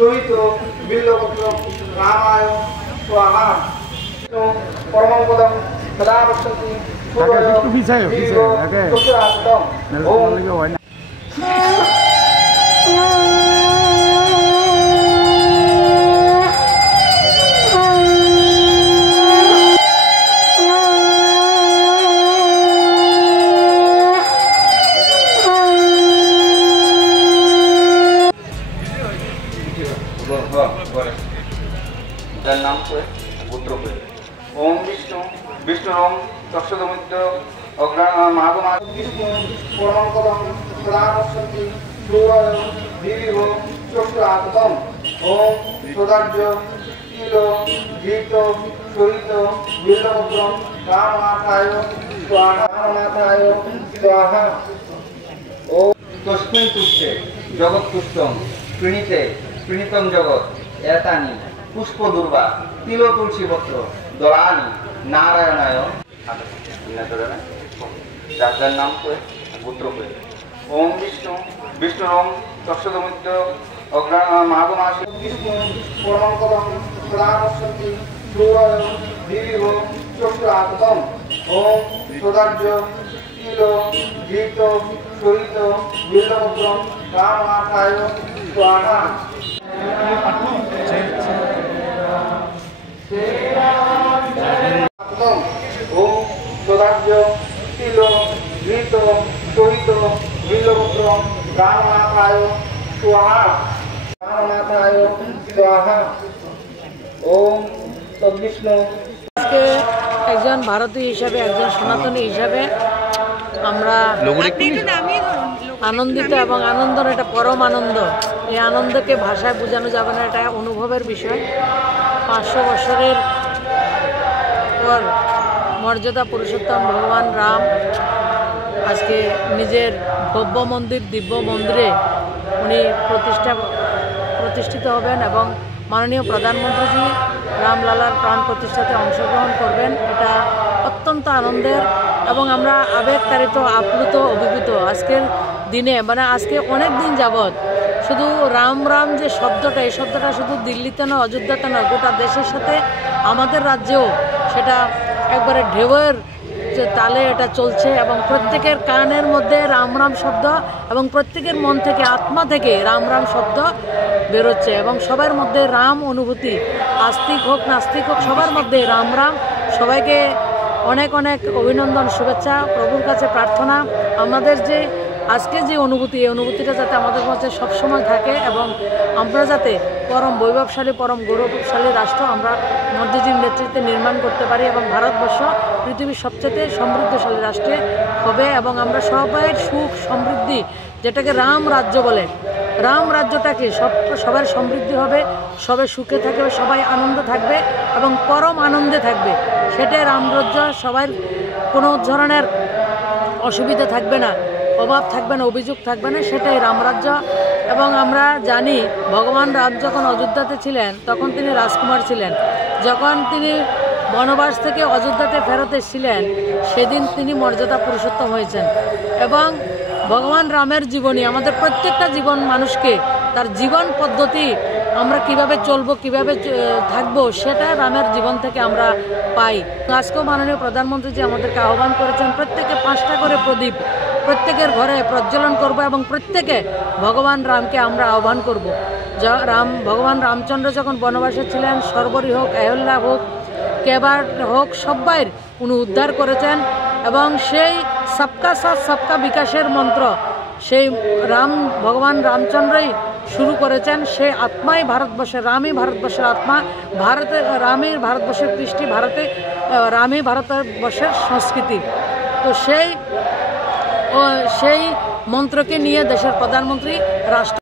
শোহিত বিল্লপত্র রামায় स्वाहा परमं पदं सदा रक्षन्ति नाम पुत्र ओम विष्णु विष्णुरम तक्षदमिद्र महागमा परमं सदा रक्षन्ति देवी चक्षुरातम ओम सदार्य कील घृत शोरित बिल्लपत्र रामनाथाय स्वाहा ओम तस्मिन् तुष्टे जगत् तुष्टं प्रणीते प्रणीतं जगत् एतानि पुष्प दुर्वा तिल तुलसी पत्र दलानी नारायणाय जाकर नाम पुत्र ओम विष्णु विष्णुरम तक्षदमिद्र महागमास परमं पदं सदा रक्षन्ति देवी चक्षुरातम ओम सदार्य कील घृत शोरित बिल्लपत्र रामनाथाय स्वाहा ओम सदार्य कील घृत शोरित बिल्लपत्र रामनाथाय स्वाहा ओम तद्विष्णु একজন ভারতীয় হিসাবে একজন সনাতনী হিসাবে আমরা আনন্দিত এবং আনন্দের এটা পরম আনন্দ। এই আনন্দকে ভাষায় বোঝানো যাবে না, এটা অনুভবের বিষয়। 500 বছরের পর মর্যাদা পুরুষোত্তম ভগবান রাম আজকে নিজের ভব্য মন্দির দিব্য মন্দিরে উনি প্রতিষ্ঠিত হবেন এবং মাননীয় প্রধানমন্ত্রীজি রামলালার প্রাণ প্রতিষ্ঠাতে অংশগ্রহণ করবেন। এটা অত্যন্ত আনন্দের এবং আমরা আবেগতাড়িত আপ্লুত অভিভূত আজকের দিনে, মানে আজকে অনেক দিন যাবৎ শুধু রাম রাম যে শব্দটা, এই শব্দটা শুধু দিল্লিতে নয়, অযোধ্যাতে নয়, গোটা দেশের সাথে আমাদের রাজ্যেও সেটা একবারে ঢেউয়ের যে তালে এটা চলছে এবং প্রত্যেকের কানের মধ্যে রাম রাম শব্দ এবং প্রত্যেকের মন থেকে আত্মা থেকে রাম রাম শব্দ বেরোচ্ছে এবং সবার মধ্যে রাম অনুভূতি, আস্তিক হোক নাস্তিক হোক সবার মধ্যে রাম রাম। সবাইকে অনেক অনেক অভিনন্দন, শুভেচ্ছা, প্রভুর কাছে প্রার্থনা আমাদের যে আজকে যে অনুভূতি, এই অনুভূতিটা যাতে আমাদের মধ্যে সবসময় থাকে এবং আমরা যাতে পরম বৈভবশালী পরম গৌরবশালী রাষ্ট্র আমরা মোদিজির নেতৃত্বে নির্মাণ করতে পারি এবং ভারতবর্ষ পৃথিবীর সবচেয়ে সমৃদ্ধশালী রাষ্ট্রে হবে এবং আমরা সবাই সুখ সমৃদ্ধি, যেটাকে রাম রাজ্য বলে, রাম রাজ্যটাকে সবার সমৃদ্ধি হবে, সবাই সুখে থাকবে, সবাই আনন্দ থাকবে এবং পরম আনন্দে থাকবে। সেটাই রাম রাজ্য, সবার কোনো ধরনের অসুবিধা থাকবে না, অভাব থাকবে না, অভিযোগ থাকবে না, সেটাই রামরাজ্য। এবং আমরা জানি ভগবান রাম যখন অযোধ্যাতে ছিলেন তখন তিনি রাজকুমার ছিলেন। যখন তিনি বনবাস থেকে অযোধ্যাতে ফেরত এসেছিলেন সেদিন তিনি মর্যাদা পুরুষোত্তম হয়েছেন। এবং ভগবান রামের জীবনী আমাদের প্রত্যেকটা জীবন মানুষকে তার জীবন পদ্ধতি আমরা কিভাবে চলবো, কিভাবে থাকবো, সেটা রামের জীবন থেকে আমরা পাই। আজকেও মাননীয় প্রধানমন্ত্রী আমাদেরকে আহ্বান করেছেন প্রত্যেকে 5টা করে প্রদীপ প্রত্যেকের ঘরে প্রজ্বলন করব এবং প্রত্যেকে ভগবান রামকে আমরা আহ্বান করব। ভগবান রামচন্দ্র যখন বনবাসে ছিলেন, সর্বরী হোক, অহল্যা হোক, কেবার হোক, সবাই উনি উদ্ধার করেছেন এবং সেই সবকা সাথ সবকা বিকাশের মন্ত্র সেই ভগবান রামচন্দ্রই শুরু করেছেন। সেই আত্মাই ভারতবর্ষের, রামই ভারতবর্ষের আত্মা, রামই ভারতবর্ষের কৃষ্টি, রামই ভারতবর্ষের সংস্কৃতি। তো সেই মন্ত্রকে নিয়ে দেশের প্রধানমন্ত্রী রাষ্ট্র